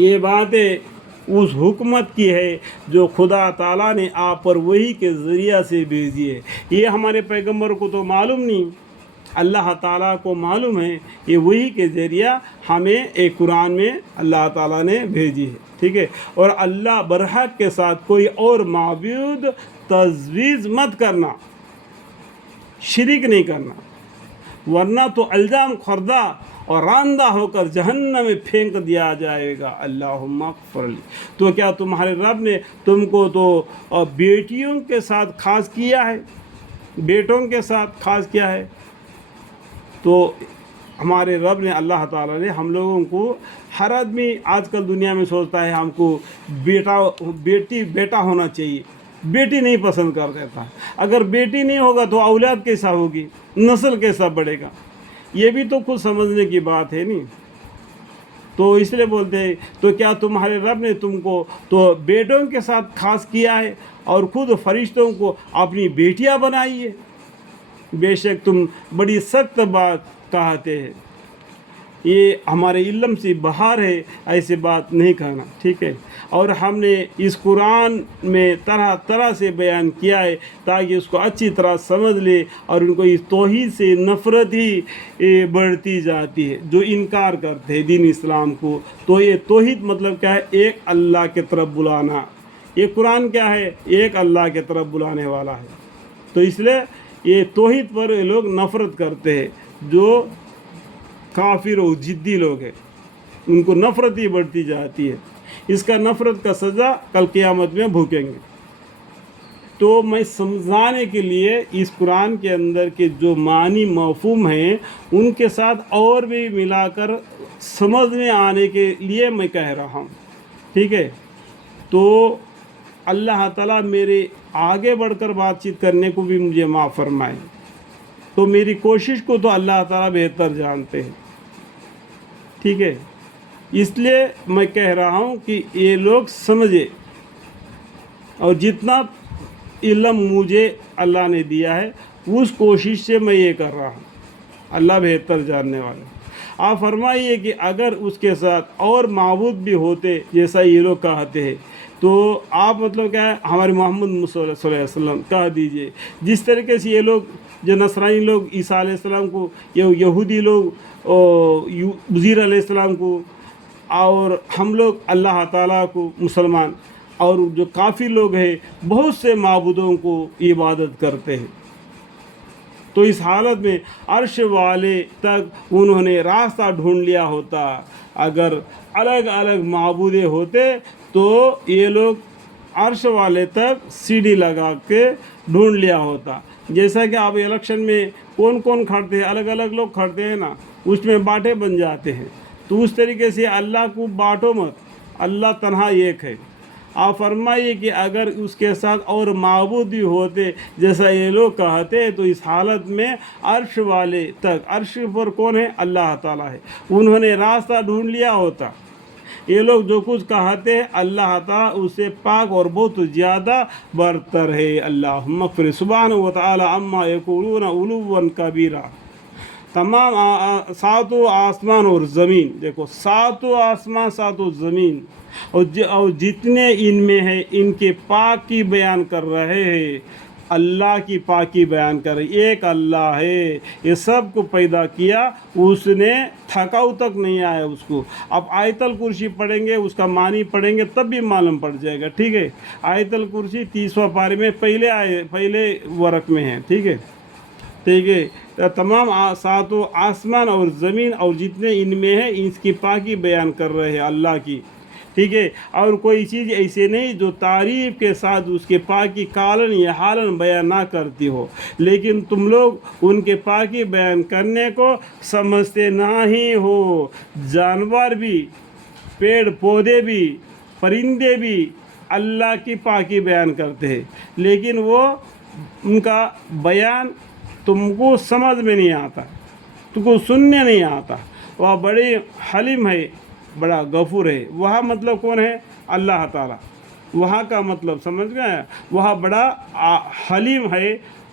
یہ باتیں اس حکمت کی ہے جو خدا تعالیٰ نے آپ پر وحی کے ذریعہ سے بھیجی ہے۔ یہ ہمارے پیغمبر کو تو معلوم نہیں، اللہ تعالیٰ کو معلوم ہے، یہ وحی کے ذریعہ ہمیں ایک قرآن میں اللہ تعالیٰ نے بھیجی ہے، ٹھیک ہے۔ اور اللہ برحق کے ساتھ کوئی اور معبود تجویز مت کرنا، شرک نہیں کرنا، ورنہ تو الزام خوردہ اور راندہ ہو کر جہنم میں پھینک دیا جائے گا۔ اللہم اغفر لی۔ تو کیا تمہارے رب نے تم کو تو بیٹیوں کے ساتھ خاص کیا ہے، بیٹوں کے ساتھ خاص کیا ہے؟ تو ہمارے رب نے، اللہ تعالیٰ نے ہم لوگوں کو، ہر آدمی آج کل دنیا میں سوچتا ہے ہم کو بیٹا ہونا چاہیے، بیٹی نہیں پسند کر دیتا۔ اگر بیٹی نہیں ہوگا تو اولاد کیسا ہوگی، نسل کیسا بڑھے گا؟ یہ بھی تو کچھ سمجھنے کی بات ہے نہیں۔ تو اس لیے بولتے ہیں تو کیا تمہارے رب نے تم کو تو بیٹوں کے ساتھ خاص کیا ہے اور خود فرشتوں کو اپنی بیٹیاں بنائی ہے؟ بے شک تم بڑی سخت بات کہتے ہیں، یہ ہمارے علم سے باہر ہے ایسے بات نہیں کہنا، ٹھیک ہے۔ اور ہم نے اس قرآن میں طرح طرح سے بیان کیا ہے تاکہ اس کو اچھی طرح سمجھ لے، اور ان کو اس توحید سے نفرت ہی بڑھتی جاتی ہے جو انکار کرتے ہیں دین اسلام کو۔ تو یہ توحید مطلب کیا ہے؟ ایک اللہ کی طرف بلانا۔ یہ قرآن کیا ہے؟ ایک اللہ کی طرف بلانے والا ہے۔ تو اس لیے یہ توحید پر یہ لوگ نفرت کرتے ہیں، جو کافر و جدی لوگ ہیں، ان کو نفرت ہی بڑھتی جاتی ہے۔ اس کا نفرت کا سزا کل قیامت میں بھوگیں گے۔ تو میں سمجھانے کے لیے اس قرآن کے اندر کے جو معنی مفہوم ہیں ان کے ساتھ اور بھی ملا کر سمجھ میں آنے کے لیے میں کہہ رہا ہوں، ٹھیک ہے۔ تو اللہ تعالیٰ میرے آگے بڑھ کر بات چیت کرنے کو بھی مجھے معاف فرمائے۔ تو میری کوشش کو تو اللہ تعالیٰ بہتر جانتے ہیں، ٹھیک ہے۔ اس لیے میں کہہ رہا ہوں کہ یہ لوگ سمجھے، اور جتنا علم مجھے اللہ نے دیا ہے اس کوشش سے میں یہ کر رہا ہوں، اللہ بہتر جاننے والا۔ آپ فرمائیے کہ اگر اس کے ساتھ اور معبود بھی ہوتے جیسا یہ لوگ کہتے ہیں، تو آپ مطلب کیا ہے؟ ہمارے محمد صلی اللہ علیہ وسلم کہہ دیجئے، جس طریقے سے یہ لوگ جو نصرانی لوگ عیسیٰ علیہ السلام کو، یہودی لوگ عزیر علیہ السلام کو، اور ہم لوگ اللہ تعالیٰ کو مسلمان، اور جو کافی لوگ ہیں بہت سے معبودوں کو عبادت کرتے ہیں۔ تو اس حالت میں عرش والے تک انہوں نے راستہ ڈھونڈ لیا ہوتا۔ اگر الگ الگ معبودے ہوتے تو یہ لوگ عرش والے تک سیڑھی لگا کے ڈھونڈ لیا ہوتا۔ جیسا کہ آپ الیکشن میں کون کون کھڑتے ہیں، الگ الگ لوگ کھڑتے ہیں نا، اس میں بانٹیں بن جاتے ہیں۔ تو اس طریقے سے اللہ کو بانٹو مت، اللہ تنہا ایک ہے۔ آپ فرمائیے کہ اگر اس کے ساتھ اور معبود بھی ہوتے جیسا یہ لوگ کہتے ہیں، تو اس حالت میں عرش والے تک، عرش پر کون ہے؟ اللہ تعالیٰ ہے، انہوں نے راستہ ڈھونڈ لیا ہوتا۔ یہ لوگ جو کچھ کہتے ہیں اللہ تعالیٰ اس سے پاک اور بہت زیادہ برتر ہے۔ اللہم اغفر سبحانہ وتعالی عما یقولون علوا کبیرا۔ تمام ساتوں آسمان اور زمین، دیکھو ساتوں آسمان ساتوں زمین اور جتنے ان میں ہے ان کے پاک کی بیان کر رہے ہیں، اللہ کی پاکی بیان کر رہے۔ ایک اللہ ہے، یہ سب کو پیدا کیا، اس نے تھکاؤ تک نہیں آیا اس کو۔ اب آیت الکرسی پڑھیں گے، اس کا معنی پڑھیں گے تب بھی معلوم پڑ جائے گا، ٹھیک ہے۔ آیت الکرسی 30واں پارے میں پہلے ورق میں ہے، ٹھیک ہے، ٹھیک ہے۔ تمام ساتوں آسمان اور زمین اور جتنے ان میں ہے اس کی پاکی بیان کر رہے ہیں اللہ کی، ٹھیک ہے۔ اور کوئی چیز ایسے نہیں جو تعریف کے ساتھ اس کے پاکی کالن یا حالن بیان نہ کرتی ہو، لیکن تم لوگ ان کے پاکی بیان کرنے کو سمجھتے نہیں ہو۔ جانور بھی، پیڑ پودے بھی، پرندے بھی اللہ کی پاکی بیان کرتے ہیں، لیکن وہ ان کا بیان تم کو سمجھ میں نہیں آتا، تم کو سننے نہیں آتا۔ وہ بڑی حلیم ہے، بڑا غفور ہے۔ وہاں مطلب کون ہے؟ اللہ تعالیٰ۔ وہاں کا مطلب سمجھ گئے؟ وہاں بڑا حلیم ہے،